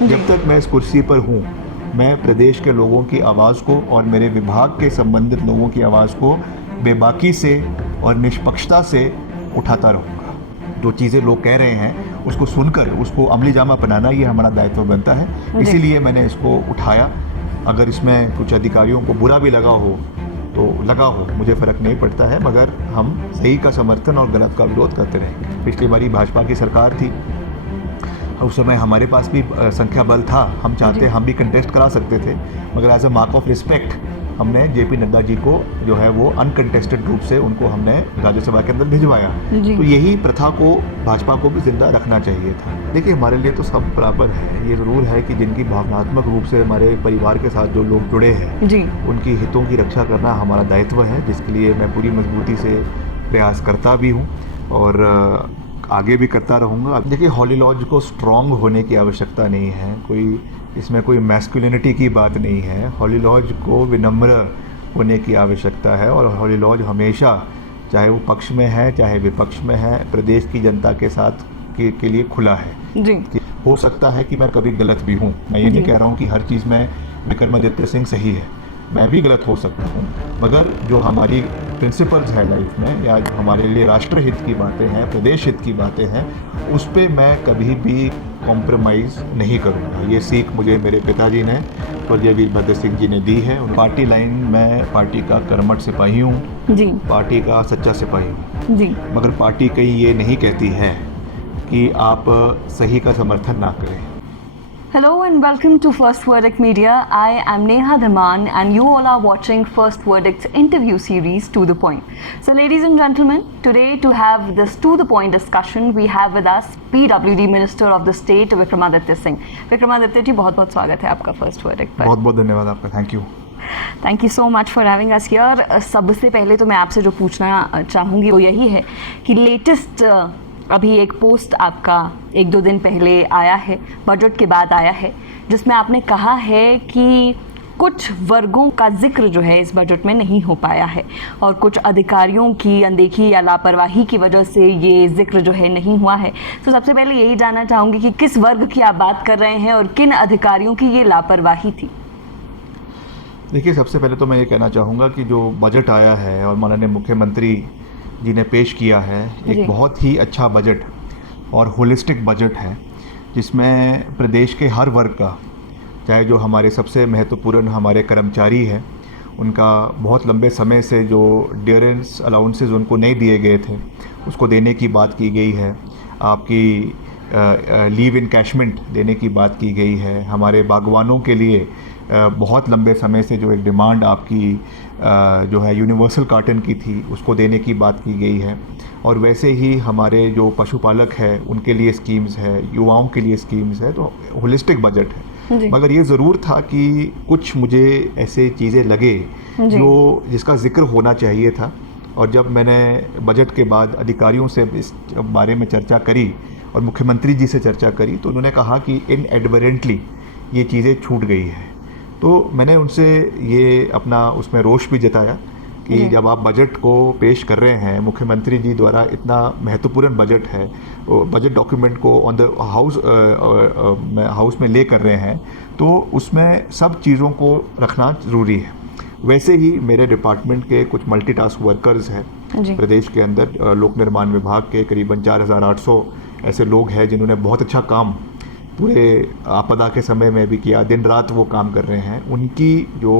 जब तक मैं इस कुर्सी पर हूँ, मैं प्रदेश के लोगों की आवाज़ को और मेरे विभाग के संबंधित लोगों की आवाज़ को बेबाकी से और निष्पक्षता से उठाता रहूँगा। जो चीज़ें लोग कह रहे हैं उसको सुनकर उसको अमली जामा बनाना ये हमारा दायित्व बनता है, इसीलिए मैंने इसको उठाया। अगर इसमें कुछ अधिकारियों को बुरा भी लगा हो तो लगा हो, मुझे फ़र्क नहीं पड़ता है, मगर हम सही का समर्थन और गलत का विरोध करते रहेंगे। पिछली बारी भाजपा की सरकार थी, उस समय हमारे पास भी संख्या बल था, हम चाहते हम भी कंटेस्ट करा सकते थे, मगर as a mark of respect हमने जेपी नड्डा जी को जो है वो अनकंटेस्टेड रूप से उनको हमने राज्यसभा के अंदर भिजवाया। तो यही प्रथा को भाजपा को भी जिंदा रखना चाहिए था। देखिए, हमारे लिए तो सब बराबर है। ये ज़रूर है कि जिनकी भावनात्मक रूप से हमारे परिवार के साथ जो लोग जुड़े हैं जी, उनकी हितों की रक्षा करना हमारा दायित्व है, जिसके लिए मैं पूरी मजबूती से प्रयास करता भी हूँ और आगे भी करता रहूँगा। देखिए, हॉली लॉज को स्ट्रॉन्ग होने की आवश्यकता नहीं है, इसमें कोई मैस्कुलिनिटी की बात नहीं है। हॉली लॉज को विनम्र होने की आवश्यकता है और हॉली लॉज हमेशा, चाहे वो पक्ष में है चाहे विपक्ष में है, प्रदेश की जनता के साथ के लिए खुला है जी। हो सकता है कि मैं कभी गलत भी हूँ, मैं ये नहीं कह रहा हूँ कि हर चीज़ में विक्रमादित्य सिंह सही है, मैं भी गलत हो सकता हूँ, मगर जो हमारी प्रिंसिपल्स है लाइफ में या जो हमारे लिए राष्ट्र हित की बातें हैं, प्रदेश हित की बातें हैं, उस पर मैं कभी भी कॉम्प्रोमाइज़ नहीं करूँगा। ये सीख मुझे मेरे पिताजी ने स्वर्गीय वीरभद्र सिंह जी ने दी है। पार्टी लाइन में पार्टी का कर्मठ सिपाही हूँ जी, पार्टी का सच्चा सिपाही हूँ जी, मगर पार्टी कहीं ये नहीं कहती है कि आप सही का समर्थन ना करें। Hello and welcome to First Verdict Media. I am Neha Dhaman and you all are watching First Verdict's interview series To The Point. So ladies and gentlemen, today to have this To The Point discussion, we have with us PWD Minister of the State Vikramaditya Singh. Vikramaditya जी, बहुत बहुत स्वागत है आपका First Verdict पर। बहुत बहुत धन्यवाद आपका, thank you. Thank you so much for having us here. सबसे पहले तो मैं आपसे जो पूछना चाहूँगी वो यही है कि लेटेस्ट अभी एक पोस्ट आपका 1-2 दिन पहले आया है, बजट के बाद आया है, जिसमें आपने कहा है कि कुछ वर्गों का जिक्र जो है इस बजट में नहीं हो पाया है और कुछ अधिकारियों की अनदेखी या लापरवाही की वजह से ये जिक्र जो है नहीं हुआ है। तो सबसे पहले यही जानना चाहूँगी कि किस वर्ग की आप बात कर रहे हैं और किन अधिकारियों की ये लापरवाही थी। देखिए, सबसे पहले तो मैं ये कहना चाहूँगा कि जो बजट आया है और माननीय मुख्यमंत्री जी ने पेश किया है, एक बहुत ही अच्छा बजट और होलिस्टिक बजट है, जिसमें प्रदेश के हर वर्ग का, चाहे जो हमारे सबसे महत्वपूर्ण हमारे कर्मचारी हैं, उनका बहुत लंबे समय से जो डियरेंस अलाउंसेस उनको नहीं दिए गए थे उसको देने की बात की गई है। आपकी लीव इनकैशमेंट देने की बात की गई है। हमारे बागवानों के लिए बहुत लंबे समय से जो एक डिमांड आपकी जो है यूनिवर्सल कार्टन की थी, उसको देने की बात की गई है। और वैसे ही हमारे जो पशुपालक है उनके लिए स्कीम्स है, युवाओं के लिए स्कीम्स है। तो होलिस्टिक बजट है, मगर ये ज़रूर था कि कुछ मुझे ऐसे चीज़ें लगे जो जिसका जिक्र होना चाहिए था। और जब मैंने बजट के बाद अधिकारियों से इस बारे में चर्चा करी और मुख्यमंत्री जी से चर्चा करी, तो उन्होंने कहा कि इनएडवर्टेंटली ये चीज़ें छूट गई है। तो मैंने उनसे ये अपना उसमें रोष भी जताया कि जब आप बजट को पेश कर रहे हैं, मुख्यमंत्री जी द्वारा इतना महत्वपूर्ण बजट है, बजट डॉक्यूमेंट को ऑन द हाउस में ले कर रहे हैं, तो उसमें सब चीज़ों को रखना ज़रूरी है। वैसे ही मेरे डिपार्टमेंट के कुछ मल्टीटास्क वर्कर्स हैं प्रदेश के अंदर, लोक निर्माण विभाग के करीबन 4800 ऐसे लोग हैं जिन्होंने बहुत अच्छा काम पूरे आपदा के समय में भी किया, दिन रात वो काम कर रहे हैं। उनकी जो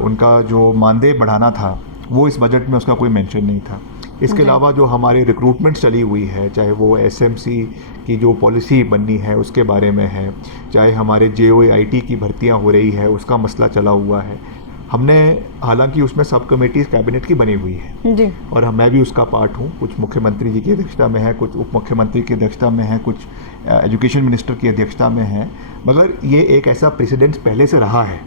उनका जो मानदेय बढ़ाना था वो इस बजट में उसका कोई मेंशन नहीं था। इसके अलावा जो हमारे रिक्रूटमेंट चली हुई है, चाहे वो एसएमसी की जो पॉलिसी बननी है उसके बारे में है, चाहे हमारे जेओआईटी की भर्तियां हो रही है उसका मसला चला हुआ है। हमने हालांकि उसमें सब कमेटीज कैबिनेट की बनी हुई है जी, और मैं भी उसका पार्ट हूँ। कुछ मुख्यमंत्री जी की अध्यक्षता में है, कुछ उप मुख्यमंत्री की अध्यक्षता में है, कुछ एजुकेशन मिनिस्टर की अध्यक्षता में है। मगर ये एक ऐसा प्रेसिडेंस पहले से रहा है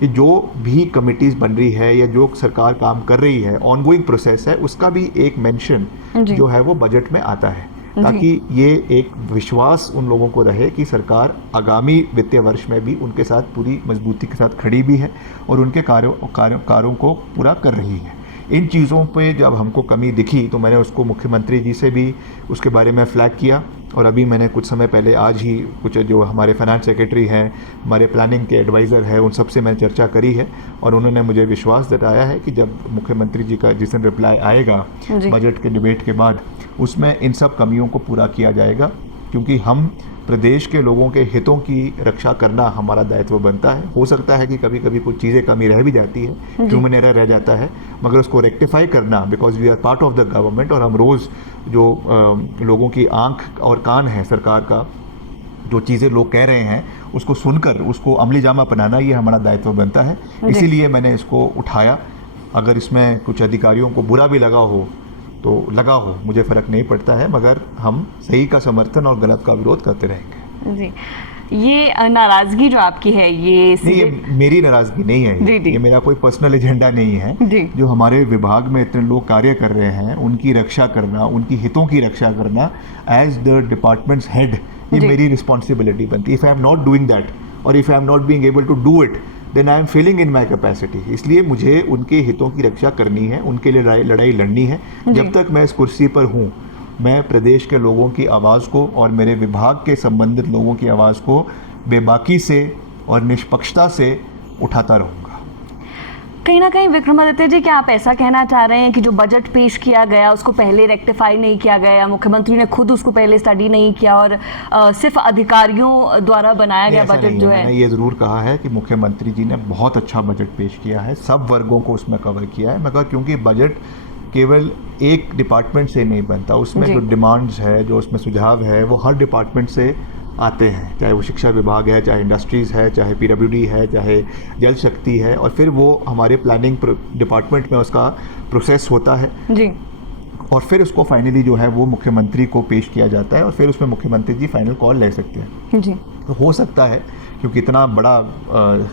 कि जो भी कमेटीज़ बन रही है या जो सरकार काम कर रही है, ऑनगोइंग प्रोसेस है, उसका भी एक मेंशन जो है वो बजट में आता है, ताकि ये एक विश्वास उन लोगों को रहे कि सरकार आगामी वित्तीय वर्ष में भी उनके साथ पूरी मजबूती के साथ खड़ी भी है और उनके कार्यों को पूरा कर रही है। इन चीज़ों पे जब हमको कमी दिखी तो मैंने उसको मुख्यमंत्री जी से भी उसके बारे में फ्लैग किया, और अभी मैंने कुछ समय पहले आज ही कुछ जो हमारे फाइनेंस सेक्रेटरी हैं, हमारे प्लानिंग के एडवाइज़र हैं, उन सब से मैंने चर्चा करी है, और उन्होंने मुझे विश्वास जताया है कि जब मुख्यमंत्री जी का जिस दिन रिप्लाई आएगा बजट के डिबेट के बाद, उसमें इन सब कमियों को पूरा किया जाएगा, क्योंकि हम प्रदेश के लोगों के हितों की रक्षा करना हमारा दायित्व बनता है। हो सकता है कि कभी कभी कुछ चीज़ें कमी रह भी जाती है, ह्यूमन एरर रह जाता है, मगर उसको रेक्टिफाई करना, because we are part of the government, और हम रोज़ जो लोगों की आंख और कान है सरकार का, जो चीज़ें लोग कह रहे हैं उसको सुनकर उसको अमली जामा बनाना, ये हमारा दायित्व बनता है। इसीलिए मैंने इसको उठाया। अगर इसमें कुछ अधिकारियों को बुरा भी लगा हो तो लगा हो, मुझे फ़र्क नहीं पड़ता है, मगर हम सही का समर्थन और गलत का विरोध करते रहेंगे। जी, ये नाराज़गी जो आपकी है ये मेरी नाराज़गी नहीं है, ये मेरा कोई पर्सनल एजेंडा नहीं है। जो हमारे विभाग में इतने लोग कार्य कर रहे हैं, उनकी रक्षा करना, उनकी हितों की रक्षा करना एज द डिपार्टमेंट्स हेड, ये मेरी रिस्पॉन्सिबिलिटी बनती है। If I am not doing that, और if I am not being able to do it, then I am failing in my capacity. इसलिए मुझे उनके हितों की रक्षा करनी है, उनके लिए लड़ाई लड़नी है। जब तक मैं इस कुर्सी पर हूँ, मैं प्रदेश के लोगों की आवाज़ को और मेरे विभाग के संबंधित लोगों की आवाज़ को बेबाकी से और निष्पक्षता से उठाता रहूँगा। कहीं ना कहीं विक्रमादित्य जी, क्या आप ऐसा कहना चाह रहे हैं कि जो बजट पेश किया गया उसको पहले रेक्टिफाई नहीं किया गया, मुख्यमंत्री ने खुद उसको पहले स्टडी नहीं किया, और सिर्फ अधिकारियों द्वारा बनाया गया बजट जो है? मैंने ये ज़रूर कहा है कि मुख्यमंत्री जी ने बहुत अच्छा बजट पेश किया है, सब वर्गों को उसमें कवर किया है, मगर क्योंकि बजट केवल एक डिपार्टमेंट से नहीं बनता, उसमें जो डिमांड्स है, जो उसमें सुझाव है, वो हर डिपार्टमेंट से आते हैं, चाहे वो शिक्षा विभाग है, चाहे इंडस्ट्रीज़ है, चाहे पीडब्ल्यूडी है, चाहे जल शक्ति है, और फिर वो हमारे प्लानिंग डिपार्टमेंट में उसका प्रोसेस होता है जी, और फिर उसको फाइनली जो है वो मुख्यमंत्री को पेश किया जाता है, और फिर उसमें मुख्यमंत्री जी फाइनल कॉल ले सकते हैं जी। तो हो सकता है, क्योंकि इतना बड़ा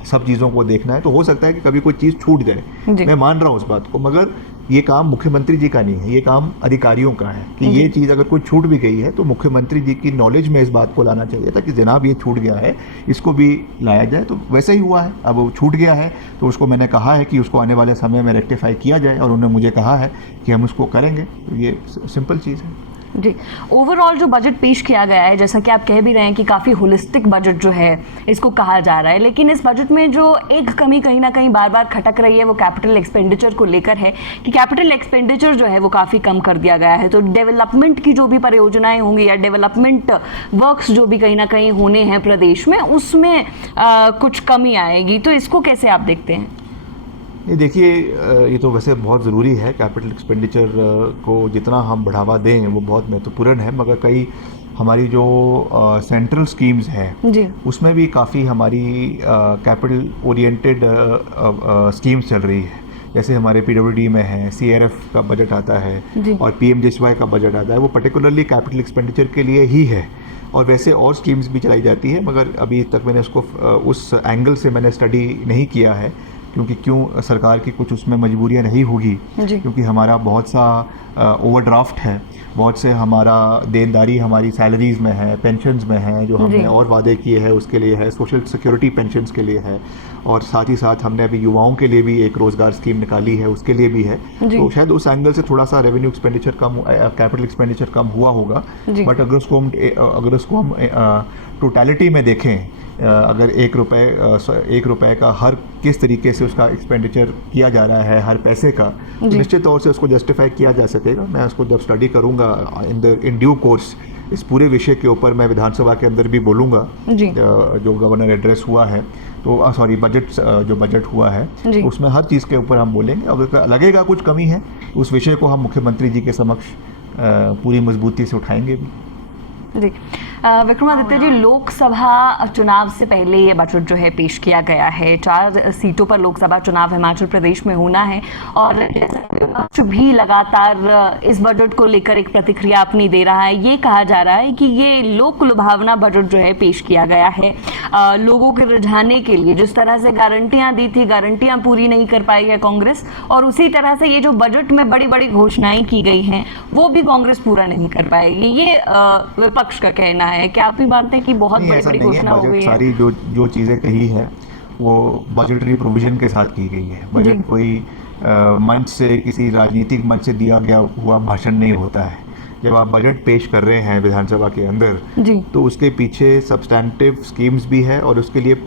सब चीज़ों को देखना है, तो हो सकता है कि कभी कोई चीज़ छूट जाए, मैं मान रहा हूँ उस बात को, मगर ये काम मुख्यमंत्री जी का नहीं है, ये काम अधिकारियों का है कि ये चीज़ अगर कोई छूट भी गई है तो मुख्यमंत्री जी की नॉलेज में इस बात को लाना चाहिए था कि जनाब ये छूट गया है, इसको भी लाया जाए। तो वैसे ही हुआ है, अब वो छूट गया है तो उसको मैंने कहा है कि उसको आने वाले समय में रेक्टिफाई किया जाए, और उन्होंने मुझे कहा है कि हम उसको करेंगे। तो ये सिंपल चीज़ है जी। ओवरऑल जो बजट पेश किया गया है, जैसा कि आप कह भी रहे हैं कि काफ़ी होलिस्टिक बजट जो है इसको कहा जा रहा है, लेकिन इस बजट में जो एक कमी कहीं ना कहीं बार बार खटक रही है वो कैपिटल एक्सपेंडिचर को लेकर है कि कैपिटल एक्सपेंडिचर जो है वो काफ़ी कम कर दिया गया है। तो डेवलपमेंट की जो भी परियोजनाएं होंगी या डेवलपमेंट वर्क्स जो भी कहीं ना कहीं होने हैं प्रदेश में, उसमें कुछ कमी आएगी। तो इसको कैसे आप देखते हैं? ये देखिए, ये तो वैसे बहुत ज़रूरी है, कैपिटल एक्सपेंडिचर को जितना हम बढ़ावा दें वो बहुत महत्वपूर्ण है, मगर कई हमारी जो सेंट्रल स्कीम्स हैं उसमें भी काफ़ी हमारी कैपिटल ओरिएंटेड स्कीम्स चल रही है। जैसे हमारे पीडब्ल्यूडी में है, सीआरएफ का बजट आता है और पीएमजेएसवाई का बजट आता है, वो पर्टिकुलरली कैपिटल एक्सपेंडिचर के लिए ही है, और वैसे और स्कीम्स भी चलाई जाती है, मगर अभी तक मैंने उसको उस एंगल से मैंने स्टडी नहीं किया है, क्योंकि क्यों सरकार की कुछ उसमें मजबूरियां नहीं होगी, क्योंकि हमारा बहुत सा ओवरड्राफ्ट है, बहुत से हमारा देनदारी हमारी सैलरीज़ में है, पेंशन्स में है, जो हमने और वादे किए हैं उसके लिए है, सोशल सिक्योरिटी पेंशन्स के लिए है, और साथ ही साथ हमने अभी युवाओं के लिए भी एक रोज़गार स्कीम निकाली है, उसके लिए भी है। तो शायद उस एंगल से थोड़ा सा रेवेन्यू एक्सपेंडिचर कम, कैपिटल एक्सपेंडिचर कम हुआ होगा, बट अगर उसको हम टोटलिटी में देखें, अगर एक रुपए का हर किस तरीके से उसका एक्सपेंडिचर किया जा रहा है, हर पैसे का, तो निश्चित तौर से उसको जस्टिफाई किया जा सकेगा। मैं उसको जब स्टडी करूंगा इन ड्यू कोर्स, इस पूरे विषय के ऊपर मैं विधानसभा के अंदर भी बोलूँगा, जो गवर्नर एड्रेस हुआ है, तो सॉरी जो बजट हुआ है, तो उसमें हर चीज़ के ऊपर हम बोलेंगे। अगर लगेगा कुछ कमी है, उस विषय को हम मुख्यमंत्री जी के समक्ष पूरी मजबूती से उठाएंगे भी। जी, विक्रमादित्य जी, लोकसभा चुनाव से पहले ये बजट जो है पेश किया गया है। 4 सीटों पर लोकसभा चुनाव हिमाचल प्रदेश में होना है, और विपक्ष भी लगातार इस बजट को लेकर एक प्रतिक्रिया अपनी दे रहा है। ये कहा जा रहा है कि ये लोक लुभावना बजट जो है पेश किया गया है, लोगों के रिझाने के लिए। जिस तरह से गारंटियां दी थी, गारंटियां पूरी नहीं कर पाई है कांग्रेस, और उसी तरह से ये जो बजट में बड़ी बड़ी घोषणाएं की गई हैं वो भी कांग्रेस पूरा नहीं कर पाएगी, ये विपक्ष का कहना है। क्या आप भी मानते हैं कि बहुत बड़ी बड़ी घोषणा हो गई है? सारी जो चीज़ें कही है वो बजटरी प्रोविजन के साथ की गई है। बजट कोई मंच से, किसी राजनीतिक मंच से दिया गया हुआ भाषण नहीं होता है। जब आप बजट पेश कर रहे हैं विधानसभा के अंदर, जी तो उसके पीछे सब्सटैंटिव स्कीम्स भी है और उसके लिए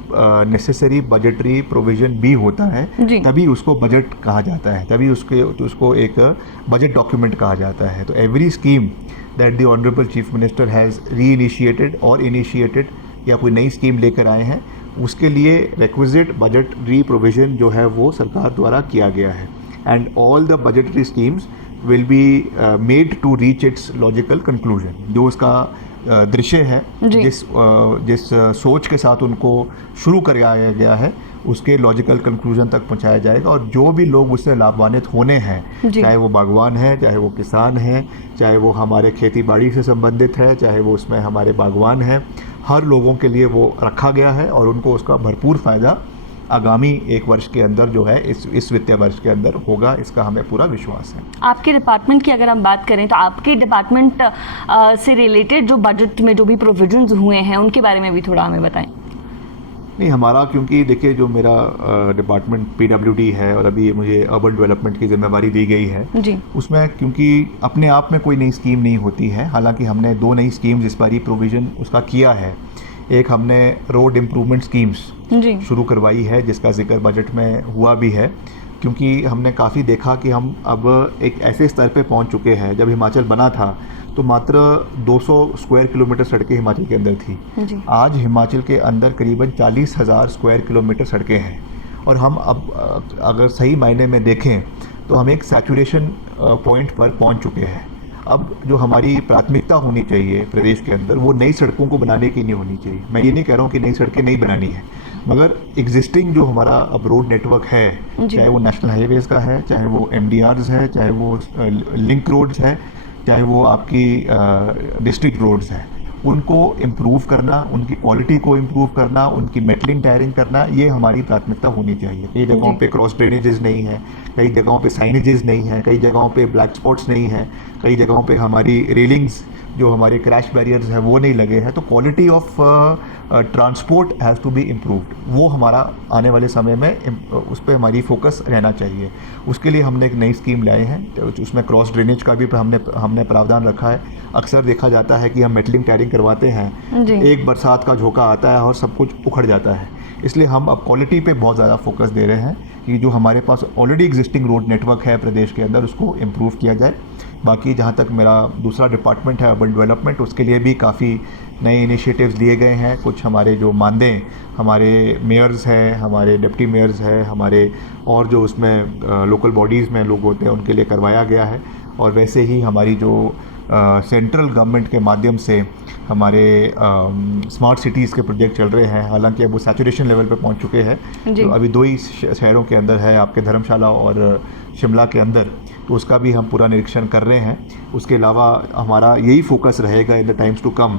नेसेसरी बजटरी प्रोविजन भी होता है, जी। तभी उसको बजट कहा जाता है, तभी उसको एक बजट डॉक्यूमेंट कहा जाता है। तो every scheme that the honourable chief minister has री इनिशिएटेड और इनिशिएटेड, या कोई नई स्कीम लेकर आए हैं, उसके लिए रिक्विजिट बजटरी प्रोविजन जो है वो सरकार द्वारा किया गया है। And all the budgetary schemes will be made to reach its logical conclusion। जो उसका दृश्य है, जी। जिस सोच के साथ उनको शुरू कराया गया है, उसके लॉजिकल कंक्लूजन तक पहुंचाया जाएगा। और जो भी लोग उससे लाभान्वित होने हैं, जी। चाहे वो बागवान है, चाहे वो किसान है, चाहे वो हमारे खेती बाड़ी से संबंधित है, चाहे वो उसमें हमारे बागवान हैं, हर लोगों के लिए वो रखा गया है और उनको उसका भरपूर फ़ायदा आगामी 1 वर्ष के अंदर जो है, इस वित्तीय वर्ष के अंदर होगा, इसका हमें पूरा विश्वास है। आपके डिपार्टमेंट की अगर हम बात करें तो आपके डिपार्टमेंट से रिलेटेड जो बजट में जो भी प्रोविजंस हुए हैं उनके बारे में भी थोड़ा हमें बताएं। नहीं, हमारा, क्योंकि देखिए जो मेरा डिपार्टमेंट PWD है और अभी मुझे अर्बन डेवलपमेंट की जिम्मेवारी दी गई है, जी उसमें क्योंकि अपने आप में कोई नई स्कीम नहीं होती है, हालांकि हमने 2 नई स्कीम्स इस बारी प्रोविज़न उसका किया है। एक हमने रोड इम्प्रूवमेंट स्कीम्स जी शुरू करवाई है, जिसका जिक्र बजट में हुआ भी है, क्योंकि हमने काफ़ी देखा कि हम अब एक ऐसे स्तर पे पहुंच चुके हैं। जब हिमाचल बना था तो मात्र 200 स्क्वायर किलोमीटर सड़कें हिमाचल के अंदर थी। जी आज हिमाचल के अंदर करीबन 40,000 स्क्वायर किलोमीटर सड़कें हैं और हम अब अगर सही मायने में देखें तो हम एक सैचुरेशन पॉइंट पर पहुंच चुके हैं। अब जो हमारी प्राथमिकता होनी चाहिए प्रदेश के अंदर, वो नई सड़कों को बनाने की नहीं होनी चाहिए। मैं ये नहीं कह रहा हूँ कि नई सड़कें नहीं बनानी है, मगर एग्जिस्टिंग जो हमारा अब रोड नेटवर्क है, जी। चाहे वो नेशनल हाईवेज का है, चाहे वो MDRs है, चाहे वो लिंक रोड्स है, चाहे वो आपकी डिस्ट्रिक्ट रोड्स हैं, उनको इम्प्रूव करना, उनकी क्वालिटी को इम्प्रूव करना, उनकी मेटलिंग टायरिंग करना, ये हमारी प्राथमिकता होनी चाहिए। कई जगहों पे क्रॉस ड्रेनेजेस नहीं है, कई जगहों पे साइनेजेस नहीं है, कई जगहों पे ब्लैक स्पॉट्स नहीं है, कई जगहों पे हमारी रेलिंग्स जो हमारे क्रैश बैरियर्स हैं वो नहीं लगे हैं। तो quality of transport has to be improved, वो हमारा आने वाले समय में उस पर हमारी फोकस रहना चाहिए। उसके लिए हमने एक नई स्कीम लाए हैं, तो उसमें क्रॉस ड्रेनेज का भी हमने प्रावधान रखा है। अक्सर देखा जाता है कि हम मेटलिंग टायरिंग करवाते हैं, जी एक बरसात का झोंका आता है और सब कुछ उखड़ जाता है। इसलिए हम अब क्वालिटी पे बहुत ज़्यादा फोकस दे रहे हैं कि जो हमारे पास ऑलरेडी एग्जिस्टिंग रोड नेटवर्क है प्रदेश के अंदर, उसको इम्प्रूव किया जाए। बाकी जहाँ तक मेरा दूसरा डिपार्टमेंट है अर्बन डेवलपमेंट, उसके लिए भी काफ़ी नए इनिशिएटिव्स लिए गए हैं। कुछ हमारे जो मानदें हमारे मेयर्स हैं, हमारे डिप्टी मेयर्स हैं, हमारे और जो उसमें लोकल बॉडीज़ में लोग होते हैं उनके लिए करवाया गया है। और वैसे ही हमारी जो सेंट्रल गवर्नमेंट के माध्यम से हमारे स्मार्ट सिटीज़ के प्रोजेक्ट चल रहे हैं, हालांकि अब वो सैचुरेशन लेवल पे पहुंच चुके हैं। जी। तो अभी 2 ही शहरों के अंदर है, आपके धर्मशाला और शिमला के अंदर, तो उसका भी हम पूरा निरीक्षण कर रहे हैं। उसके अलावा हमारा यही फोकस रहेगा in the times to come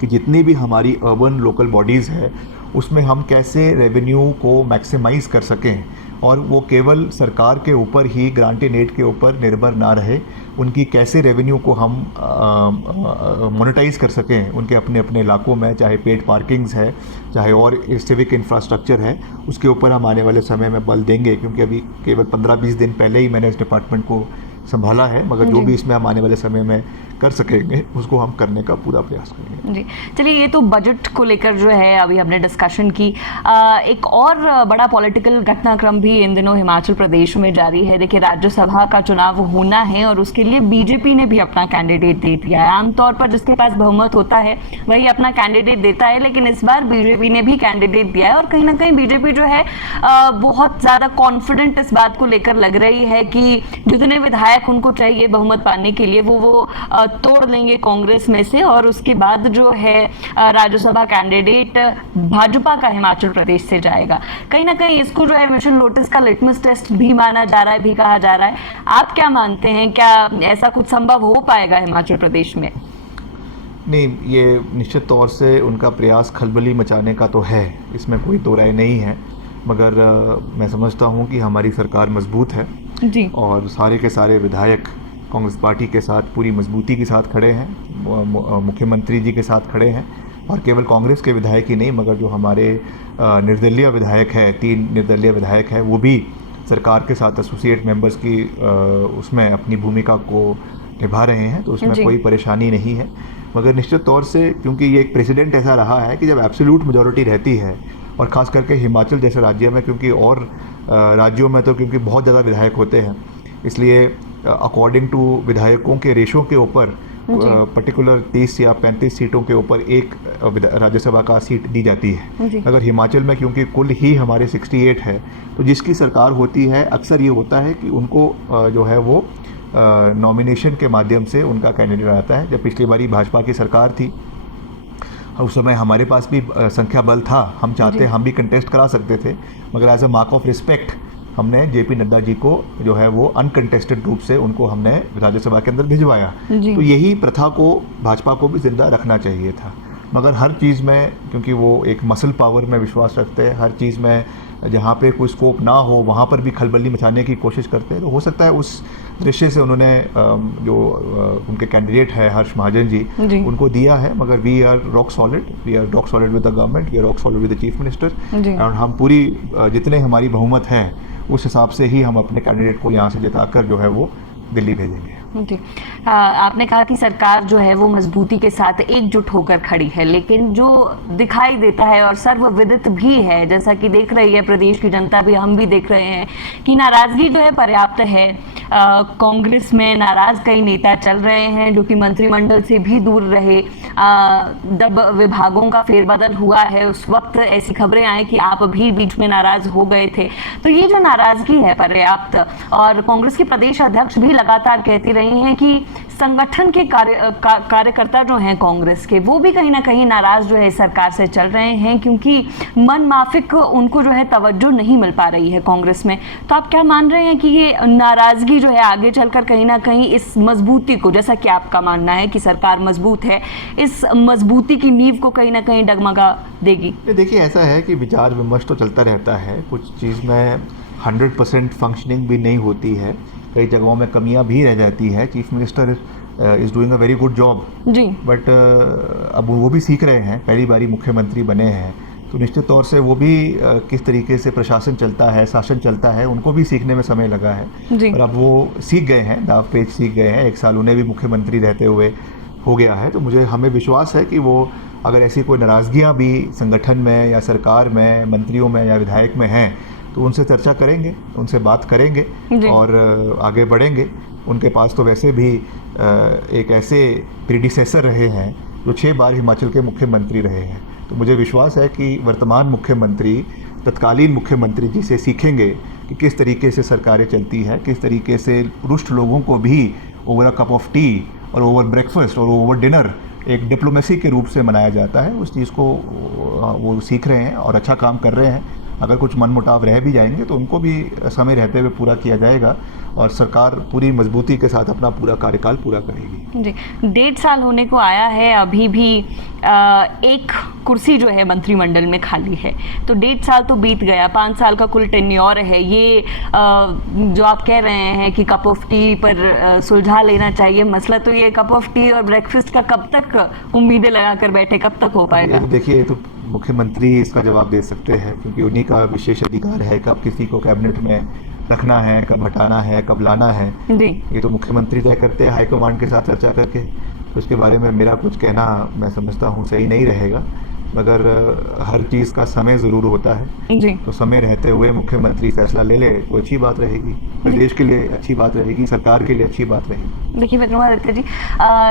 कि जितनी भी हमारी अर्बन लोकल बॉडीज़ है उसमें हम कैसे रेवेन्यू को मैक्सिमाइज़ कर सकें और वो केवल सरकार के ऊपर ही, ग्रांट इन एड के ऊपर निर्भर ना रहे। उनकी कैसे रेवेन्यू को हम मोनेटाइज कर सकें उनके अपने अपने इलाकों में, चाहे पेड पार्किंग्स है, चाहे और सिविक इंफ्रास्ट्रक्चर है, उसके ऊपर हम आने वाले समय में बल देंगे। क्योंकि अभी केवल 15-20 दिन पहले ही मैंने इस डिपार्टमेंट को संभाला है, मगर जो भी इसमें हम आने वाले समय में कर सकेंगे उसको हम करने का पूरा प्रयास करेंगे। जी चलिए, ये तो बजट को लेकर जो है अभी हमने डिस्कशन की। एक और बड़ा पॉलिटिकल घटनाक्रम भी इन दिनों हिमाचल प्रदेश में जारी है। देखिए, राज्यसभा का चुनाव होना है और उसके लिए बीजेपी ने भी अपना कैंडिडेट दे दिया है। आमतौर पर जिसके पास बहुमत होता है वही अपना कैंडिडेट देता है, लेकिन इस बार बीजेपी ने भी कैंडिडेट दिया है और कहीं ना कहीं बीजेपी जो है बहुत ज़्यादा कॉन्फिडेंट इस बात को लेकर लग रही है कि जितने विधायक उनको चाहिए बहुमत पाने के लिए वो तोड़ लेंगे कांग्रेस में से, और उसके बाद जो है राज्यसभा कैंडिडेट भाजपा का हिमाचल प्रदेश से जाएगा। कहीं ना कहीं इसको जो है मिशन लोटस का लिटमस टेस्ट भी माना जा रहा है, भी कहा जा रहा है। आप क्या मानते हैं, क्या ऐसा कुछ संभव हो पाएगा हिमाचल प्रदेश में? नहीं, ये निश्चित तौर से उनका प्रयास खलबली मचाने का तो है, इसमें कोई दो राय नहीं है। मगर मैं समझता हूँ कि हमारी सरकार मजबूत है जी और सारे के सारे विधायक कांग्रेस पार्टी के साथ पूरी मजबूती के साथ खड़े हैं, मुख्यमंत्री जी के साथ खड़े हैं। और केवल कांग्रेस के विधायक ही नहीं, मगर जो हमारे निर्दलीय विधायक हैं, 3 निर्दलीय विधायक हैं, वो भी सरकार के साथ एसोसिएट मेंबर्स की उसमें अपनी भूमिका को निभा रहे हैं, तो उसमें जी। कोई परेशानी नहीं है। मगर निश्चित तौर से क्योंकि ये एक प्रेसिडेंट ऐसा रहा है कि जब एब्सोल्यूट मेजॉरिटी रहती है, और ख़ास करके हिमाचल जैसे राज्य में, क्योंकि और राज्यों में तो क्योंकि बहुत ज़्यादा विधायक होते हैं, इसलिए अकॉर्डिंग टू विधायकों के रेशो के ऊपर पर्टिकुलर 30 या 35 सीटों के ऊपर एक राज्यसभा का सीट दी जाती है। जी। अगर हिमाचल में क्योंकि कुल ही हमारे 68 है, तो जिसकी सरकार होती है अक्सर ये होता है कि उनको जो है वो नॉमिनेशन के माध्यम से उनका कैंडिडेट आता है। जब पिछली बारी भाजपा की सरकार थी, उस समय हमारे पास भी संख्या बल था, हम चाहते हम भी कंटेस्ट करा सकते थे, मगर as a mark of respect हमने जेपी नड्डा जी को जो है वो अनकंटेस्टेड रूप से उनको हमने राज्यसभा के अंदर भिजवाया। जी। तो यही प्रथा को भाजपा को भी जिंदा रखना चाहिए था। मगर हर चीज़ में, क्योंकि वो एक मसल पावर में विश्वास रखते हैं, हर चीज़ में जहाँ पे कोई स्कोप ना हो वहाँ पर भी खलबली मचाने की कोशिश करते हैं। तो हो सकता है उस दृश्य से उन्होंने जो उनके कैंडिडेट है हर्ष महाजन जी, उनको दिया है। मगर we are rock solid with the government, we are rock solid with the chief minister, और हम पूरी जितने हमारी बहुमत है उस हिसाब से ही हम अपने कैंडिडेट को यहाँ से जिताकर जो है वो दिल्ली भेजेंगे। जी। आपने कहा कि सरकार जो है वो मजबूती के साथ एकजुट होकर खड़ी है, लेकिन जो दिखाई देता है और सर्वविदित भी है, जैसा कि देख रही है प्रदेश की जनता भी, हम भी देख रहे हैं कि नाराजगी जो है पर्याप्त है। कांग्रेस में नाराज कई नेता चल रहे हैं जो कि मंत्रिमंडल से भी दूर रहे। जब विभागों का फेरबदल हुआ है उस वक्त ऐसी खबरें आई कि आप भी बीच में नाराज हो गए थे। तो ये जो नाराजगी है पर्याप्त, और कांग्रेस के प्रदेश अध्यक्ष भी लगातार कहती रही हैं कि संगठन के कार्यकर्ता जो हैं कांग्रेस के, वो भी कहीं ना कहीं नाराज जो है सरकार से चल रहे हैं, क्योंकि मन माफिक उनको जो है तवज्जो नहीं मिल पा रही है कांग्रेस में। तो आप क्या मान रहे हैं कि ये नाराजगी जो है आगे चलकर कहीं ना कहीं इस मजबूती को, जैसा कि आपका मानना है कि सरकार मजबूत है, इस मजबूती की नींव को कहीं ना कहीं डगमगा देगी? देखिए, ऐसा है कि विचार विमर्श तो चलता रहता है, कुछ चीज़ में 100% फंक्शनिंग भी नहीं होती है, कई जगहों में कमियां भी रह जाती है। Chief minister is doing a very good job ji, but अब वो भी सीख रहे हैं, पहली बारी मुख्यमंत्री बने हैं, तो निश्चित तौर से वो भी किस तरीके से प्रशासन चलता है, शासन चलता है, उनको भी सीखने में समय लगा है। जी। और अब वो सीख गए हैं, दाव पेच सीख गए हैं, 1 साल उन्हें भी मुख्यमंत्री रहते हुए हो गया है। तो हमें विश्वास है कि वो अगर ऐसी कोई नाराज़गियाँ भी संगठन में या सरकार में, मंत्रियों में या विधायक में हैं, तो उनसे चर्चा करेंगे, उनसे बात करेंगे और आगे बढ़ेंगे। उनके पास तो वैसे भी एक ऐसे प्रीडिसेसर रहे हैं जो 6 बार हिमाचल के मुख्यमंत्री रहे हैं। तो मुझे विश्वास है कि वर्तमान मुख्यमंत्री तत्कालीन मुख्यमंत्री जी से सीखेंगे कि किस तरीके से सरकारें चलती है, किस तरीके से रुष्ट लोगों को भी over a cup of T और ओवर ब्रेकफास्ट और ओवर डिनर एक डिप्लोमेसी के रूप से मनाया जाता है। उस चीज़ को वो सीख रहे हैं और अच्छा काम कर रहे हैं। अगर कुछ मनमुटाव रह भी जाएंगे तो उनको भी समय रहते हुए पूरा किया जाएगा, और सरकार पूरी मजबूती के साथ अपना पूरा कार्यकाल पूरा करेगी। जी, 1.5 साल होने को आया है, अभी भी एक कुर्सी जो है मंत्रिमंडल में खाली है। तो 1.5 साल तो बीत गया, 5 साल का कुल टेन्योर है। ये जो आप कह रहे हैं कि कप ऑफ टी पर सुलझा लेना चाहिए मसला, तो ये कप ऑफ टी और ब्रेकफास्ट का कब तक उम्मीदें लगाकर बैठे, कब तक हो पाएगा? देखिए, तो मुख्यमंत्री इसका जवाब दे सकते हैं, क्योंकि उन्हीं का विशेष अधिकार है कब किसी को कैबिनेट में रखना है, कब हटाना है, कब लाना है। जी। ये तो मुख्यमंत्री तय करते हैं हाईकमांड के साथ चर्चा करके। तो उसके बारे में मेरा कुछ कहना मैं समझता हूँ सही नहीं रहेगा, मगर हर चीज़ का समय ज़रूर होता है। जी। तो समय रहते हुए मुख्यमंत्री फैसला ले ले तो अच्छी बात रहेगी, प्रदेश के लिए अच्छी बात रहेगी, सरकार के लिए अच्छी बात रहेगी। देखिए विक्रमादित्य जी,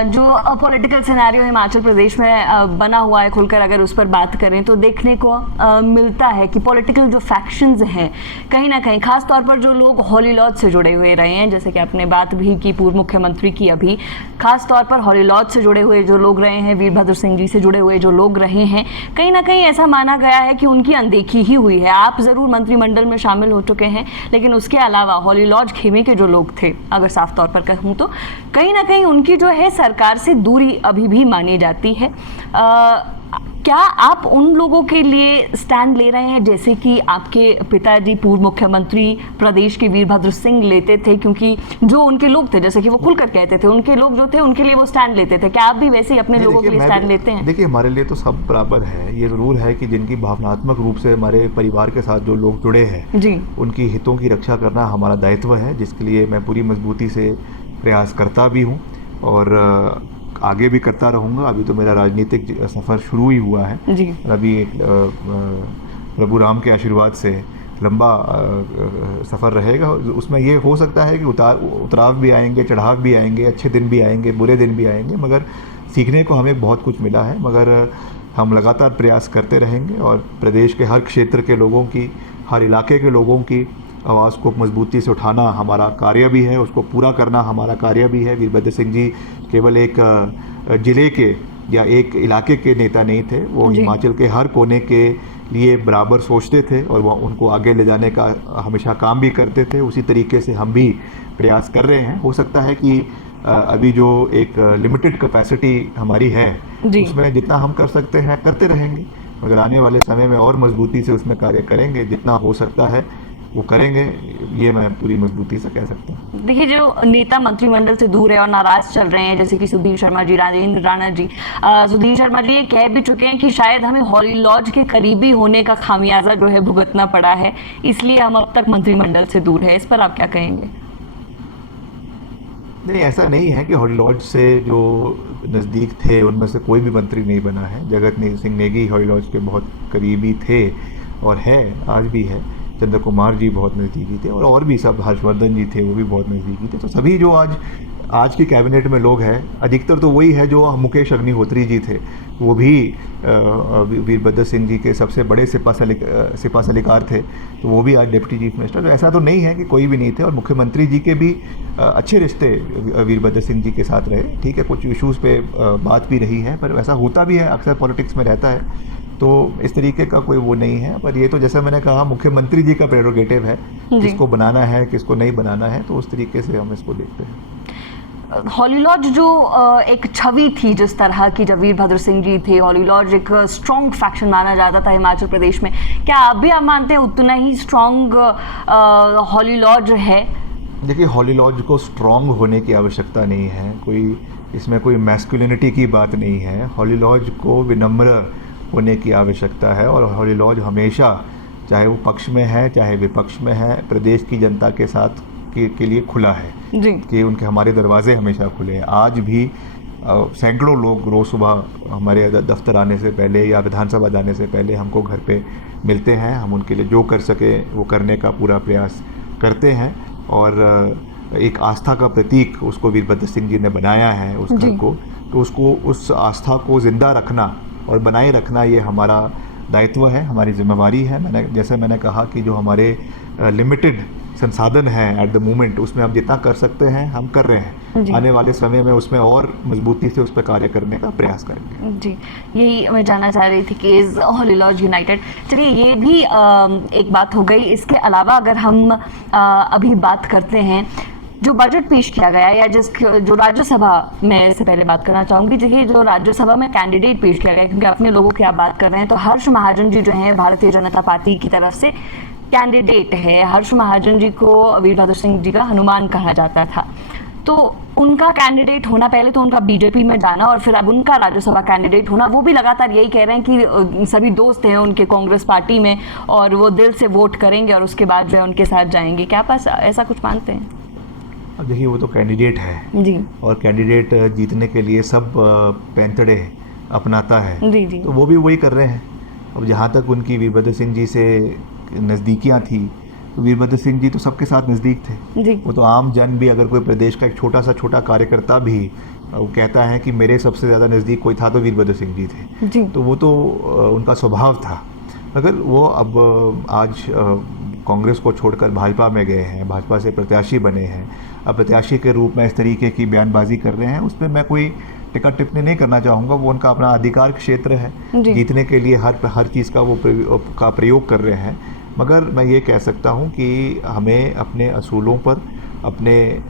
जो पॉलिटिकल सिनेरियो हिमाचल प्रदेश में बना हुआ है, खुलकर अगर उस पर बात करें तो देखने को मिलता है कि पॉलिटिकल जो फैक्शंस हैं कहीं ना कहीं, खास तौर पर जो लोग हॉली लॉज से जुड़े हुए रहे हैं, जैसे कि आपने बात भी की पूर्व मुख्यमंत्री की, अभी खास तौर पर हॉली लॉज से जुड़े हुए जो लोग रहे हैं, वीरभद्र सिंह जी से जुड़े हुए जो लोग रहे हैं, कहीं ना कहीं ऐसा माना गया है कि उनकी अनदेखी ही हुई है। आप ज़रूर मंत्रिमंडल में शामिल हो चुके हैं, लेकिन उसके अलावा हॉली लॉज खेमे के जो लोग थे, अगर साफ तौर पर कहूँ तो कहीं ना कहीं उनकी जो है सरकार से दूरी अभी भी मानी जाती है। क्या आप उन लोगों के लिए स्टैंड ले रहे हैं जैसे कि आपके पिताजी पूर्व मुख्यमंत्री प्रदेश के वीरभद्र सिंह लेते थे, क्योंकि जो उनके लोग थे, जैसे कि वो खुलकर कहते थे, उनके लोग जो थे उनके लिए वो स्टैंड लेते थे, क्या आप भी वैसे ही अपने लोगों के लिए स्टैंड लेते हैं? देखिए, हमारे लिए तो सब बराबर है। ये ज़रूर है कि जिनकी भावनात्मक रूप से हमारे परिवार के साथ जो लोग जुड़े हैं, जी उनकी हितों की रक्षा करना हमारा दायित्व है, जिसके लिए मैं पूरी मजबूती से प्रयास करता भी हूँ और आगे भी करता रहूँगा। अभी तो मेरा राजनीतिक सफ़र शुरू ही हुआ है जी और अभी प्रभु राम के आशीर्वाद से लंबा सफ़र रहेगा। उसमें ये हो सकता है कि उतराव भी आएंगे, चढ़ाव भी आएंगे, अच्छे दिन भी आएंगे, बुरे दिन भी आएंगे, मगर सीखने को हमें बहुत कुछ मिला है। मगर हम लगातार प्रयास करते रहेंगे और प्रदेश के हर क्षेत्र के लोगों की, हर इलाके के लोगों की आवाज़ को मजबूती से उठाना हमारा कार्य भी है, उसको पूरा करना हमारा कार्य भी है। वीरभद्र सिंह जी केवल एक ज़िले के या एक इलाके के नेता नहीं थे, वो जी। हिमाचल के हर कोने के लिए बराबर सोचते थे और वो उनको आगे ले जाने का हमेशा काम भी करते थे। उसी तरीके से हम भी प्रयास कर रहे हैं। हो सकता है कि अभी जो एक लिमिटेड कैपेसिटी हमारी है, जी। उसमें जितना हम कर सकते हैं करते रहेंगे, मगर आने वाले समय में और मजबूती से उसमें कार्य करेंगे। जितना हो सकता है वो करेंगे, ये मैं पूरी मजबूती से कह सकता हूँ। देखिए, जो नेता मंत्रिमंडल से दूर है और नाराज चल रहे हैं, जैसे कि सुधीर शर्मा जी, राजेंद्र राणा जी, सुधीर शर्मा जी ये कह भी चुके हैं कि शायद हमें हॉली लॉज के करीबी होने का खामियाजा जो है भुगतना पड़ा है, इसलिए हम अब तक मंत्रिमंडल से दूर है। इस पर आप क्या कहेंगे? नहीं, ऐसा नहीं है कि हॉली लॉज से जो नज़दीक थे उनमें से कोई भी मंत्री नहीं बना है। जगत सिंह नेगी हॉली लॉज के बहुत करीबी थे और हैं, आज भी है। चंद्र कुमार जी बहुत नज़दीकी थे और भी सब, हर्षवर्धन जी थे, वो भी बहुत नज़दीकी थे। तो सभी जो आज की कैबिनेट में लोग हैं, अधिकतर तो वही है जो मुकेश अग्निहोत्री जी थे, वो भी वीरभद्र सिंह जी के सबसे बड़े सिपा सलाहकार थे, तो वो भी आज डिप्टी चीफ मिनिस्टर। तो ऐसा तो नहीं है कि कोई भी नहीं थे और मुख्यमंत्री जी के भी अच्छे रिश्ते वीरभद्र सिंह जी के साथ रहे। ठीक है, कुछ इश्यूज़ पे बात भी रही है, पर वैसा होता भी है, अक्सर पॉलिटिक्स में रहता है। तो इस तरीके का कोई वो नहीं है। पर ये तो जैसा मैंने कहा, मुख्यमंत्री जी का प्रेरोगेटिव है, किसको बनाना है किसको नहीं बनाना है, तो उस तरीके से हम इसको देखते हैं। हॉली लॉज जो एक छवि थी जिस तरह की जब वीरभद्र सिंह जी थे, हॉली लॉज एक स्ट्रॉन्ग फैक्शन माना जाता था हिमाचल प्रदेश में, क्या आप भी आप मानते हैं उतना ही स्ट्रॉन्ग हॉली लॉज है? देखिए, हॉली लॉज को स्ट्रॉन्ग होने की आवश्यकता नहीं है, कोई इसमें कोई मैस्कुलिनिटी की बात नहीं है। हॉली लॉज को विनम्र होने की आवश्यकता है और हॉली लॉज हमेशा, चाहे वो पक्ष में है चाहे विपक्ष में है, प्रदेश की जनता के साथ के लिए खुला है जी कि उनके हमारे दरवाजे हमेशा खुले हैं। आज भी सैकड़ों लोग रोज़ सुबह हमारे दफ्तर आने से पहले या विधानसभा जाने से पहले हमको घर पे मिलते हैं। हम उनके लिए जो कर सके वो करने का पूरा प्रयास करते हैं और एक आस्था का प्रतीक उसको वीरभद्र सिंह जी ने बनाया है उस घर को, तो उसको, उस आस्था को ज़िंदा रखना और बनाए रखना ये हमारा दायित्व है, हमारी जिम्मेवारी है। जैसे मैंने कहा कि जो हमारे लिमिटेड संसाधन हैं एट द मोमेंट, उसमें हम जितना कर सकते हैं हम कर रहे हैं। आने वाले समय में उसमें और मजबूती से उस पर कार्य करने का प्रयास करेंगे। जी, यही मैं जानना चाह रही थी कि इज हॉली लॉज यूनाइटेड। चलिए, ये भी एक बात हो गई। इसके अलावा अगर हम अभी बात करते हैं जो बजट पेश किया गया या जो राज्यसभा में, से पहले बात करना चाहूँगी, देखिए जो राज्यसभा में कैंडिडेट पेश किया गया, क्योंकि अपने लोगों की आप बात कर रहे हैं, तो हर्ष महाजन जी जो हैं भारतीय जनता पार्टी की तरफ से कैंडिडेट है। हर्ष महाजन जी को वीरभद्र सिंह जी का हनुमान कहा जाता था, तो उनका कैंडिडेट होना, पहले तो उनका बीजेपी में जाना और फिर अब उनका राज्यसभा कैंडिडेट होना, वो भी लगातार यही कह रहे हैं कि सभी दोस्त हैं उनके कांग्रेस पार्टी में और वो दिल से वोट करेंगे और उसके बाद जो है उनके साथ जाएंगे। क्या आप ऐसा कुछ मानते हैं? अब देखिए, वो तो कैंडिडेट है जी, और कैंडिडेट जीतने के लिए सब पैंतड़े अपनाता है, जी जी, तो वो भी वही कर रहे हैं। अब जहाँ तक उनकी वीरभद्र सिंह जी से नज़दीकियाँ थी, तो वीरभद्र सिंह जी तो सबके साथ नज़दीक थे। जी वो तो आम जन भी, अगर कोई प्रदेश का एक छोटा कार्यकर्ता भी वो कहता है कि मेरे सबसे ज़्यादा नज़दीक कोई था तो वीरभद्र सिंह जी थे, जी, तो वो तो उनका स्वभाव था। मगर वो अब आज कांग्रेस को छोड़कर भाजपा में गए हैं, भाजपा से प्रत्याशी बने हैं, अब प्रत्याशी के रूप में इस तरीके की बयानबाजी कर रहे हैं, उस पर मैं कोई टिकट टिप्पणी नहीं करना चाहूँगा। वो उनका अपना अधिकार क्षेत्र है, जीतने के लिए हर चीज़ का वो प्रयोग कर रहे हैं। मगर मैं ये कह सकता हूँ कि हमें अपने असूलों पर, अपने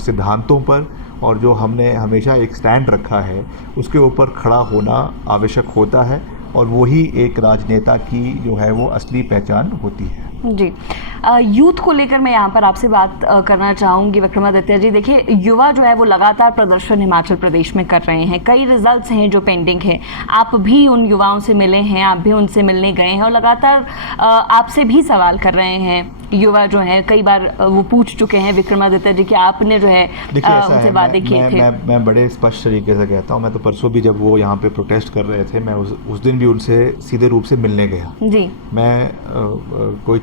सिद्धांतों पर और जो हमने हमेशा एक स्टैंड रखा है उसके ऊपर खड़ा होना आवश्यक होता है और वही एक राजनेता की जो है वो असली पहचान होती है। जी, यूथ को लेकर मैं यहाँ पर आपसे बात करना चाहूँगी विक्रमादित्य जी। देखिए, युवा जो है वो लगातार प्रदर्शन हिमाचल प्रदेश में कर रहे हैं, कई रिजल्ट्स हैं जो पेंडिंग है। आप भी उन युवाओं से मिले हैं, आप भी उनसे मिलने गए हैं और लगातार आपसे भी सवाल कर रहे हैं। युवा जो हैं कई बार वो पूछ चुके हैं विक्रमादित्य जी कि आपने जो है उनसे वादे किए थे। मैं बड़े स्पष्ट तरीके से कहता हूँ, मैं तो परसों भी जब वो यहाँ पे प्रोटेस्ट कर रहे थे, मैं उस दिन भी उनसे सीधे रूप से मिलने गया। जी, मैं कोई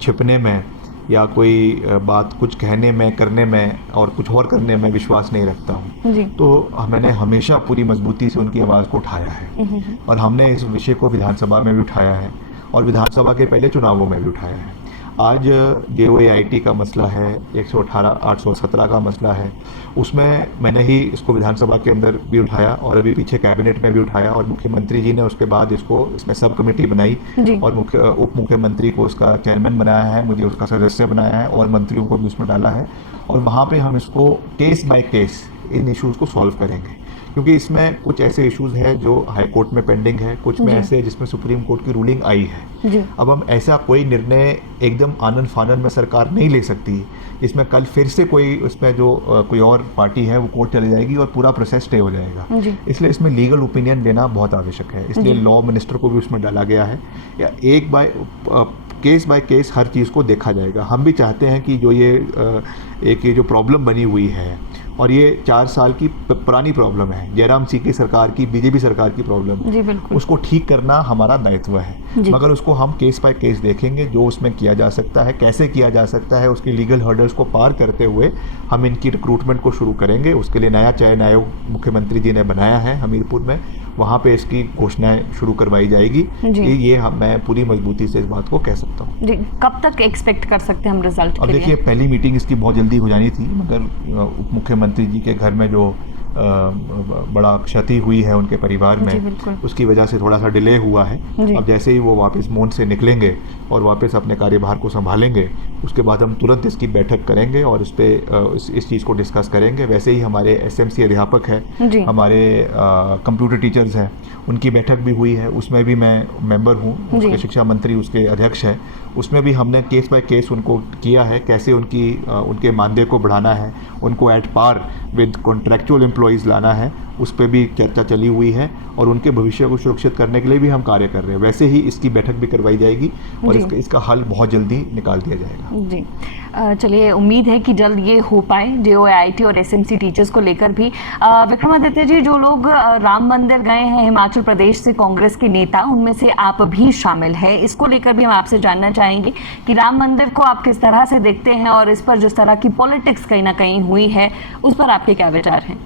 छिपने में या कोई बात कुछ कहने में, करने में और कुछ और करने में विश्वास नहीं रखता हूँ। जी, तो मैंने हमेशा पूरी मजबूती से उनकी आवाज़ को उठाया है और हमने इस विषय को विधानसभा में भी उठाया है और विधानसभा के पहले चुनावों में भी उठाया है। आज JOAIT का मसला है, 118/817 का मसला है, उसमें मैंने ही इसको विधानसभा के अंदर भी उठाया और अभी पीछे कैबिनेट में भी उठाया और मुख्यमंत्री जी ने उसके बाद इसमें सब कमेटी बनाई और उप मुख्यमंत्री को उसका चेयरमैन बनाया है, मुझे उसका सदस्य बनाया है और मंत्रियों को भी उसमें डाला है और वहाँ पे हम इसको case by case in issues को सॉल्व करेंगे, क्योंकि इसमें कुछ ऐसे इश्यूज़ हैं जो हाई कोर्ट में पेंडिंग है, कुछ में ऐसे जिसमें सुप्रीम कोर्ट की रूलिंग आई है। जी। अब हम ऐसा कोई निर्णय एकदम आनन फानन में सरकार नहीं ले सकती, इसमें कल फिर से कोई उसमें जो कोई और पार्टी है वो कोर्ट चली जाएगी और पूरा प्रोसेस स्टे हो जाएगा। इसलिए इसमें लीगल ओपिनियन लेना बहुत आवश्यक है, इसलिए लॉ मिनिस्टर को भी उसमें डाला गया है या केस बाय केस हर चीज़ को देखा जाएगा। हम भी चाहते हैं कि जो ये जो प्रॉब्लम बनी हुई है और ये 4 साल की पुरानी प्रॉब्लम है, जयराम सिंह की सरकार की, बीजेपी सरकार की प्रॉब्लम है, उसको ठीक करना हमारा दायित्व है, मगर उसको हम केस बाय केस देखेंगे, जो उसमें किया जा सकता है, कैसे किया जा सकता है, उसकी लीगल हर्डल्स को पार करते हुए हम इनकी रिक्रूटमेंट को शुरू करेंगे। उसके लिए नया चयन आयोग मुख्यमंत्री जी ने बनाया है हमीरपुर में, वहाँ पे इसकी घोषणाएं शुरू करवाई जाएगी। मैं पूरी मजबूती से इस बात को कह सकता हूँ। जी, कब तक एक्सपेक्ट कर सकते हैं हम रिजल्ट? अब देखिए, पहली मीटिंग इसकी बहुत जल्दी हो जानी थी, मगर उप मुख्यमंत्री जी के घर में जो बड़ा क्षति हुई है उनके परिवार में, उसकी वजह से थोड़ा सा डिले हुआ है। अब जैसे ही वो वापस मौन से निकलेंगे और वापस अपने कार्यभार को संभालेंगे, उसके बाद हम तुरंत इसकी बैठक करेंगे और इस चीज़ को डिस्कस करेंगे। वैसे ही हमारे SMC अध्यापक है, हमारे कंप्यूटर टीचर्स हैं, उनकी बैठक भी हुई है, उसमें भी मैं मेंबर हूँ, शिक्षा मंत्री उसके अध्यक्ष है। उसमें भी हमने केस बाय केस उनको किया है, कैसे उनके मानदेय को बढ़ाना है, उनको at par with contractual employees लाना है, उस पर भी चर्चा चली हुई है और उनके भविष्य को सुरक्षित करने के लिए भी हम कार्य कर रहे हैं। वैसे ही इसकी बैठक भी करवाई जाएगी और इसका हल बहुत जल्दी निकाल दिया जाएगा। जी, चलिए, उम्मीद है कि जल्द ये हो पाए JOAIT और SMC टीचर्स को लेकर भी। विक्रमादित्य जी, जो लोग राम मंदिर गए हैं हिमाचल प्रदेश से कांग्रेस के नेता, उनमें से आप भी शामिल हैं, इसको लेकर भी हम आपसे जानना चाहेंगे कि राम मंदिर को आप किस तरह से देखते हैं और इस पर जिस तरह की पॉलिटिक्स कहीं ना कहीं हुई है उस पर आपके क्या विचार हैं?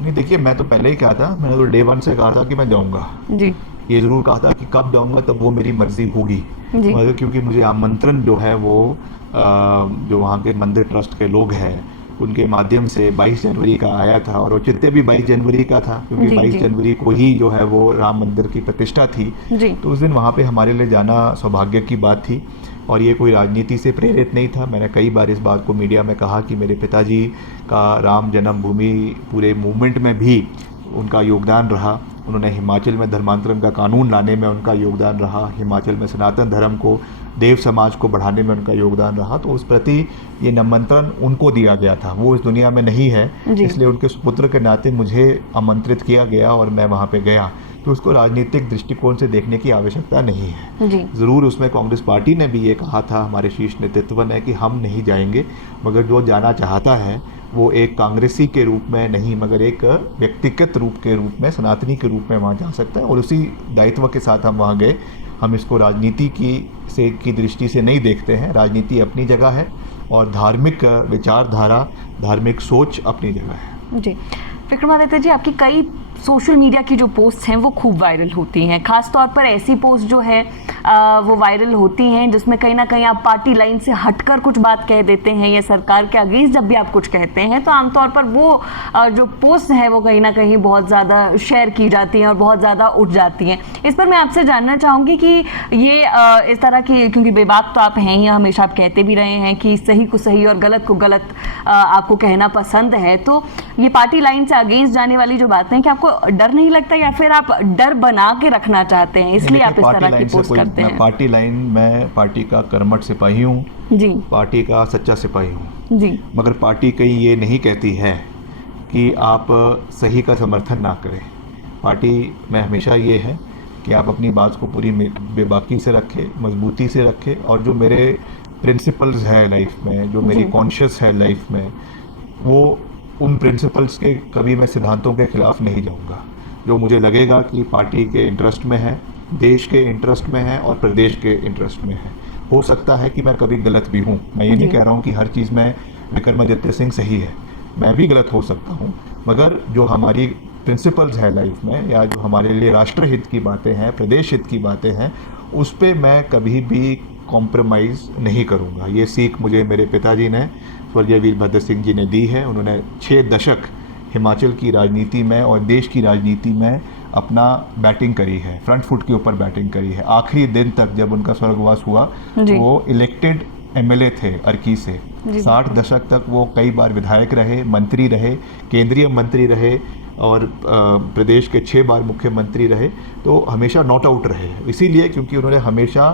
नहीं, देखिए, मैं तो पहले ही कहा था, मैंने तो डे 1 से कहा था कि मैं जाऊंगा। जी, ये ज़रूर कहा था कि कब जाऊंगा, तब वो मेरी मर्जी होगी, मगर क्योंकि मुझे आमंत्रण जो है वो जो वहाँ के मंदिर ट्रस्ट के लोग हैं उनके माध्यम से 22 जनवरी का आया था और औचित्य भी 22 जनवरी का था, क्योंकि 22 जनवरी को ही जो है वो राम मंदिर की प्रतिष्ठा थी। तो उस दिन वहाँ पे हमारे लिए जाना सौभाग्य की बात थी और ये कोई राजनीति से प्रेरित नहीं था। मैंने कई बार इस बात को मीडिया में कहा कि मेरे पिताजी का राम जन्मभूमि पूरे मूवमेंट में भी उनका योगदान रहा, उन्होंने हिमाचल में धर्मांतरण का कानून लाने में उनका योगदान रहा, हिमाचल में सनातन धर्म को, देव समाज को बढ़ाने में उनका योगदान रहा। तो उस प्रति ये निमंत्रण उनको दिया गया था, वो इस दुनिया में नहीं है, इसलिए उनके सुपुत्र के नाते मुझे आमंत्रित किया गया और मैं वहाँ पे गया। तो उसको राजनीतिक दृष्टिकोण से देखने की आवश्यकता नहीं है। ज़रूर उसमें कांग्रेस पार्टी ने भी ये कहा था, हमारे शीर्ष नेतृत्व ने, कि हम नहीं जाएंगे, मगर जो जाना चाहता है वो एक कांग्रेसी के रूप में नहीं, मगर एक व्यक्तिगत रूप के रूप में, सनातनी के रूप में वहाँ जा सकता है और उसी दायित्व के साथ हम वहाँ गए। हम इसको राजनीति की दृष्टि से नहीं देखते हैं, राजनीति अपनी जगह है और धार्मिक विचारधारा, धार्मिक सोच अपनी जगह है। जी, विक्रमादित्य जी, आपकी कई सोशल मीडिया की जो पोस्ट हैं वो खूब वायरल होती हैं, खास तौर पर ऐसी पोस्ट जो है वो वायरल होती हैं जिसमें कहीं ना कहीं आप पार्टी लाइन से हटकर कुछ बात कह देते हैं या सरकार के अगेंस्ट जब भी आप कुछ कहते हैं तो आमतौर पर वो जो पोस्ट है वो कहीं ना कहीं बहुत ज़्यादा शेयर की जाती हैं और बहुत ज़्यादा उठ जाती हैं। इस पर मैं आपसे जानना चाहूँगी कि ये इस तरह की, क्योंकि बेबाक तो आप हैं ही, हमेशा आप कहते भी रहे हैं कि सही को सही और गलत को गलत आपको कहना पसंद है, तो ये पार्टी लाइन से अगेंस्ट जाने वाली जो बातें हैं, कि आपको आपको डर नहीं लगता, या फिर आप डर बना के रखना चाहते हैं इसलिए आप इस पार्टी तरह की लाइन से पोस्ट करते मैं हैं? पार्टी लाइन, मैं पार्टी का कर्मठ सिपाही हूँ, जी पार्टी का सच्चा सिपाही हूँ। जी मगर पार्टी कहीं ये नहीं कहती है कि आप सही का समर्थन ना करें। पार्टी में हमेशा ये है कि आप अपनी बात को पूरी बेबाकी से रखें, मजबूती से रखें, और जो मेरे प्रिंसिपल्स हैं लाइफ में, जो मेरी जी। कॉन्शियस है लाइफ में, वो उन प्रिंसिपल्स के कभी मैं सिद्धांतों के खिलाफ नहीं जाऊंगा। जो मुझे लगेगा कि पार्टी के इंटरेस्ट में है, देश के इंटरेस्ट में है और प्रदेश के इंटरेस्ट में है। हो सकता है कि मैं कभी गलत भी हूँ, मैं ये नहीं जी। कह रहा हूँ कि हर चीज़ में विक्रमादित्य सिंह सही है, मैं भी गलत हो सकता हूँ। मगर जो हमारी प्रिंसिपल्स है लाइफ में, या जो हमारे लिए राष्ट्रहित की बातें हैं, प्रदेश हित की बातें हैं, उस पर मैं कभी भी कॉम्प्रोमाइज़ नहीं करूँगा। ये सीख मुझे मेरे पिताजी ने, स्वर्गीय वीरभद्र सिंह जी ने दी है। उन्होंने 6 दशक हिमाचल की राजनीति में और देश की राजनीति में अपना बैटिंग करी है, फ्रंट फुट के ऊपर बैटिंग करी है। आखिरी दिन तक जब उनका स्वर्गवास हुआ, जी। वो इलेक्टेड एमएलए थे अर्की से। जी। 60 दशक तक वो कई बार विधायक रहे, मंत्री रहे, केंद्रीय मंत्री रहे, और प्रदेश के 6 बार मुख्यमंत्री रहे। तो हमेशा नॉट आउट रहे, इसीलिए क्योंकि उन्होंने हमेशा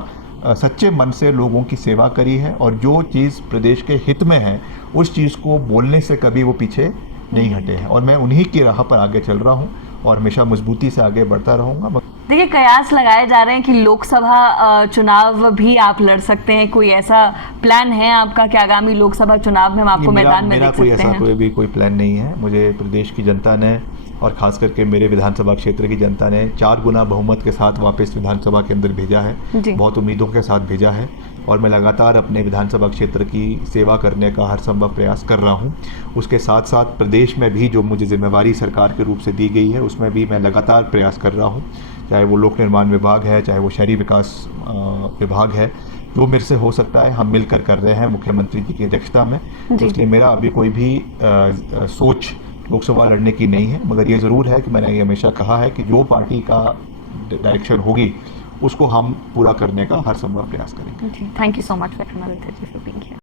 सच्चे मन से लोगों की सेवा करी है, और जो चीज़ प्रदेश के हित में है उस चीज़ को बोलने से कभी वो पीछे नहीं हटे हैं। और मैं उन्हीं की राह पर आगे चल रहा हूँ और हमेशा मजबूती से आगे बढ़ता रहूँगा। देखिए, कयास लगाए जा रहे हैं कि लोकसभा चुनाव भी आप लड़ सकते हैं। कोई ऐसा प्लान है आपका कि आगामी लोकसभा चुनाव में हम आपको मैदान में मेरा देख कोई सकते ऐसा हैं? कोई प्लान नहीं है। मुझे प्रदेश की जनता ने, और ख़ास करके मेरे विधानसभा क्षेत्र की जनता ने 4 गुना बहुमत के साथ वापस विधानसभा के अंदर भेजा है, जी। बहुत उम्मीदों के साथ भेजा है, और मैं लगातार अपने विधानसभा क्षेत्र की सेवा करने का हर संभव प्रयास कर रहा हूँ। उसके साथ साथ प्रदेश में भी जो मुझे जिम्मेवारी सरकार के रूप से दी गई है, उसमें भी मैं लगातार प्रयास कर रहा हूँ, चाहे वो लोक निर्माण विभाग है, चाहे वो शहरी विकास विभाग है। जो मेरे से हो सकता है हम मिलकर कर रहे हैं मुख्यमंत्री जी की अध्यक्षता में। तो इसलिए मेरा अभी कोई भी सोच लोकसभा लड़ने की नहीं है। मगर ये ज़रूर है कि मैंने ये हमेशा कहा है कि जो पार्टी का डायरेक्शन होगी उसको हम पूरा करने का हर संभव प्रयास करेंगे। Thank you so much Vikramaditya ji for being here.